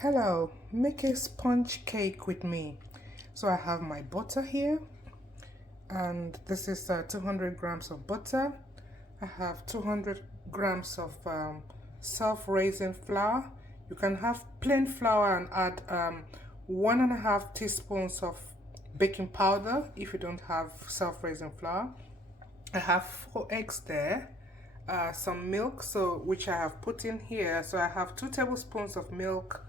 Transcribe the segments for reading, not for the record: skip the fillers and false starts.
Hello, make a sponge cake with me. So I have my butter here, and this is 200 grams of butter. I have 200 grams of self-raising flour. You can have plain flour and add 1.5 teaspoons of baking powder if you don't have self-raising flour. I have 4 eggs there, some milk, which I have put in here. So I have 2 tablespoons of milk.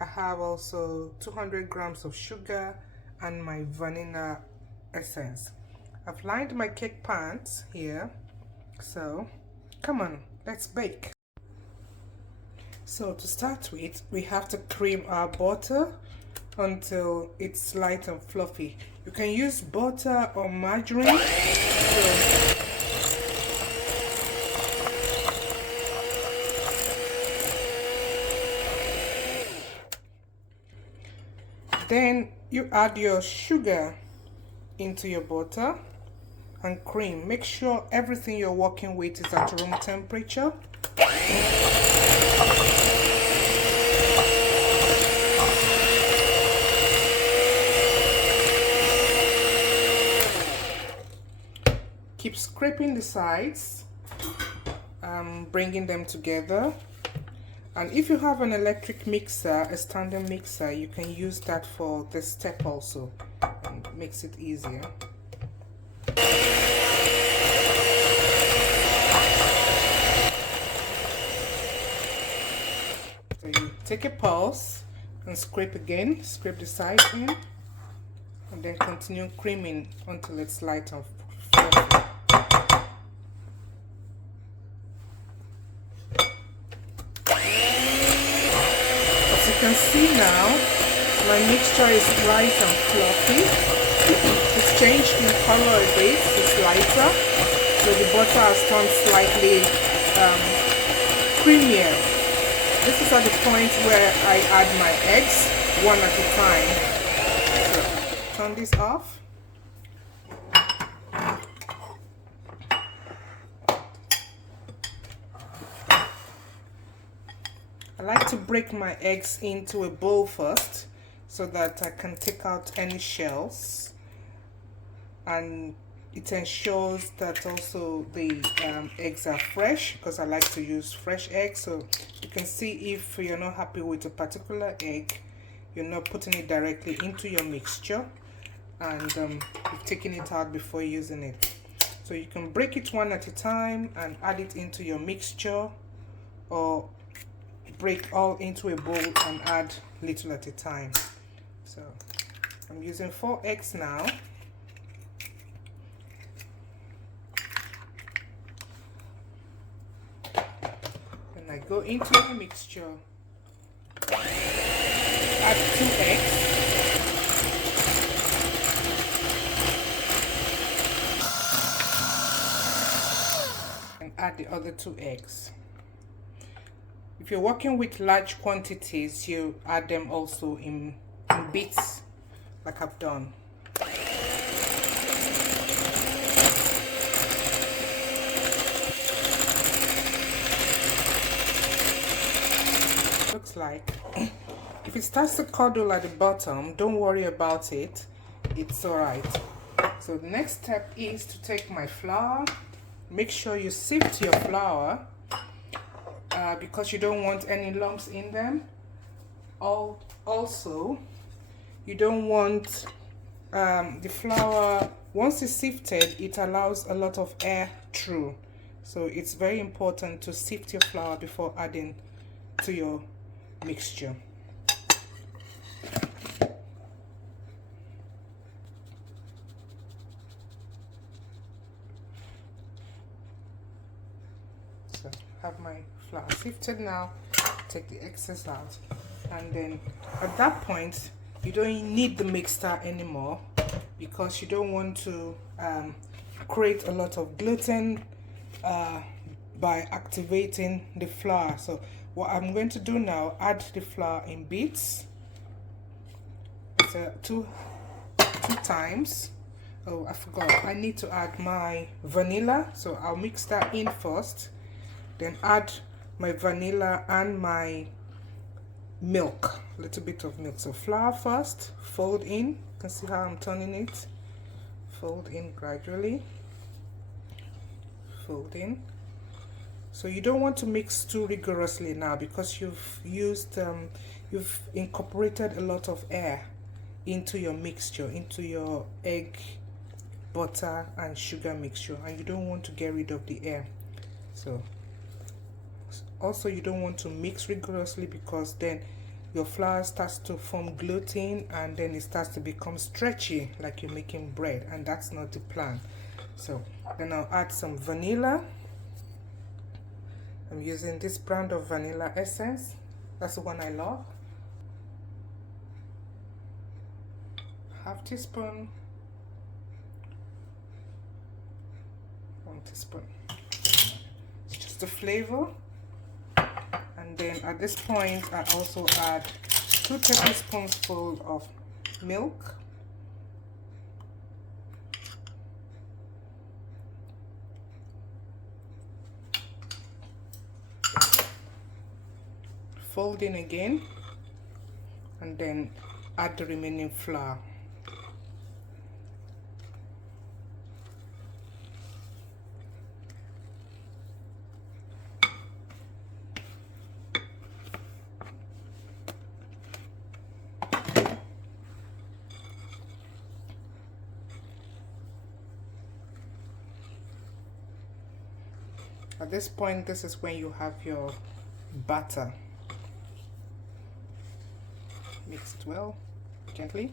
I have also 200 grams of sugar and my vanilla essence. I've lined my cake pans here, so come on, let's bake. So to start with, we have to cream our butter until it's light and fluffy. You can use butter or margarine. Then you add your sugar into your butter and cream. Make sure everything you're working with is at room temperature. Keep scraping the sides, bringing them together. And if you have an electric mixer, a standard mixer, you can use that for this step also, and makes it easier. So you take a pulse and scrape again, scrape the sides in, and then continue creaming until it's light and fluffy. You can see now my mixture is light and fluffy. It's changed in color a bit, it's lighter, so the butter has turned slightly creamier. This is at the point where I add my eggs one at a time. So turn this off. I like to break my eggs into a bowl first so that I can take out any shells, and it ensures that also the eggs are fresh, because I like to use fresh eggs. So you can see if you're not happy with a particular egg, you're not putting it directly into your mixture, and you've taken it out before using it. So you can break it one at a time and add it into your mixture, or break all into a bowl and add little at a time. So I'm using 4 eggs now. And I go into the mixture, add 2 eggs, and add the other 2 eggs. If you're working with large quantities, you add them also in bits, like I've done. Looks like if it starts to curdle at the bottom, don't worry about it, it's alright. So the next step is to take my flour. Make sure you sift your flour, because you don't want any lumps in them. Also, you don't want the flour, once it's sifted, it allows a lot of air through. So it's very important to sift your flour before adding to your mixture. So have my flour sifted now, take the excess out, and then at that point you don't need the mixer anymore, because you don't want to create a lot of gluten by activating the flour. So what I'm going to do now, add the flour in bits. It's two times. Oh, I forgot, I need to add my vanilla, so I'll mix that in first, then add my vanilla and my milk, a little bit of milk. So flour first, fold in. You can see how I'm turning it. Fold in gradually. Fold in. So you don't want to mix too rigorously now, because you've incorporated a lot of air into your mixture, into your egg, butter and sugar mixture, and you don't want to get rid of the air. So also you don't want to mix rigorously, because then your flour starts to form gluten and then it starts to become stretchy like you're making bread, and that's not the plan. So then I'll add some vanilla. I'm using this brand of vanilla essence. That's the one I love. Half teaspoon. 1 teaspoon. It's just a flavor. And then at this point I also add 2 tablespoons full of milk. Fold in again, and then add the remaining flour. At this point, this is when you have your batter. Mix it well, gently.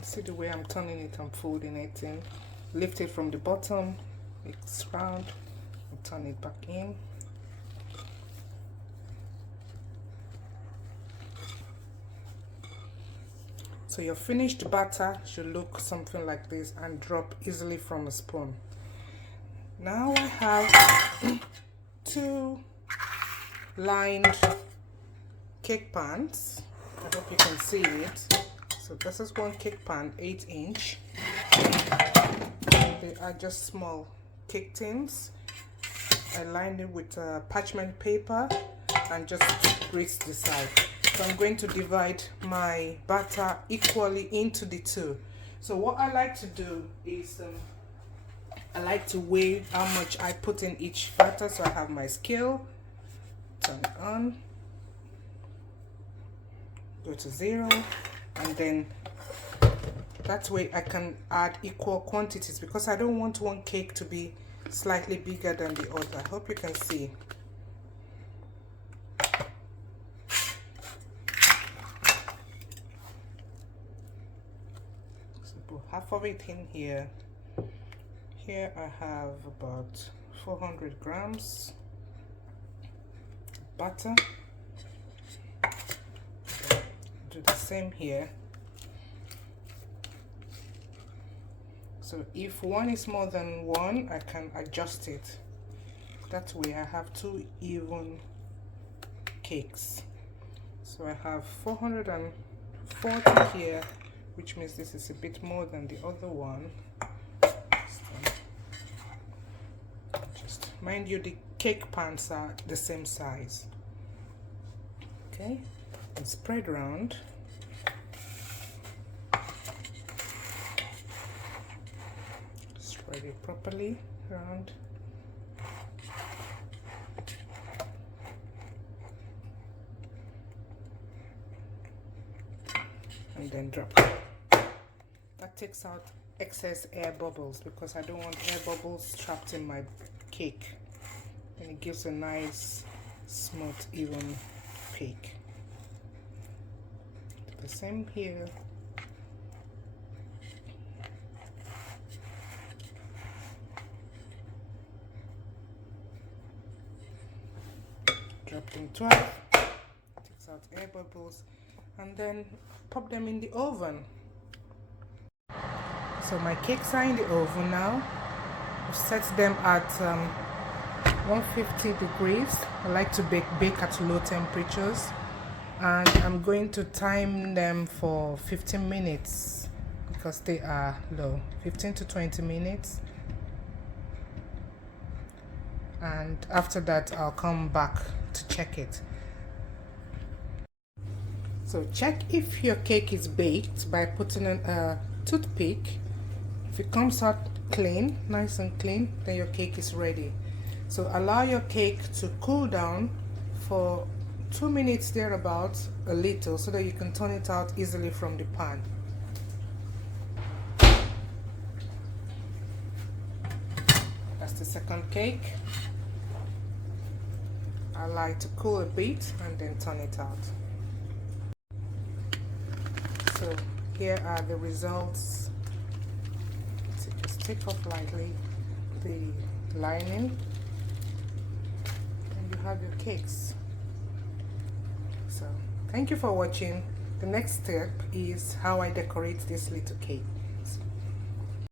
See the way I'm turning it, I'm folding it in. Lift it from the bottom, mix round, and turn it back in. So your finished batter should look something like this and drop easily from a spoon. Now I have 2 lined cake pans. I hope you can see it. So this is one cake pan, 8-inch. They are just small cake tins. I lined it with parchment paper and just greased the side. So I'm going to divide my batter equally into the 2. So what I like to do is I like to weigh how much I put in each batter. So I have my scale, turn it on, go to 0, and then that way I can add equal quantities, because I don't want one cake to be slightly bigger than the other. I hope you can see. So put half of it in here. Here I have about 400 grams butter. Do the same here. So if one is more than 1, I can adjust it. That way I have 2 even cakes. So I have 440 here, which means this is a bit more than the other one. Just mind you, the cake pans are the same size. Okay, and spread around. Spread it properly around. And then drop. That takes out excess air bubbles, because I don't want air bubbles trapped in my cake, and it gives a nice smooth even cake. The same here. Drop them twice, takes out air bubbles, and then pop them in the oven. So my cakes are in the oven now. I've set them at 150 degrees. I like to bake at low temperatures, and I'm going to time them for 15 minutes because they are low. 15 to 20 minutes, and after that I'll come back to check it. So check if your cake is baked by putting in a toothpick. If it comes out clean, nice and clean, then your cake is ready. So allow your cake to cool down for 2 minutes thereabouts, a little, so that you can turn it out easily from the pan. That's the second cake. I like to cool a bit and then turn it out. So here are the results. So just take off lightly the lining and you have your cakes. So thank you for watching. The next step is how I decorate this little cake.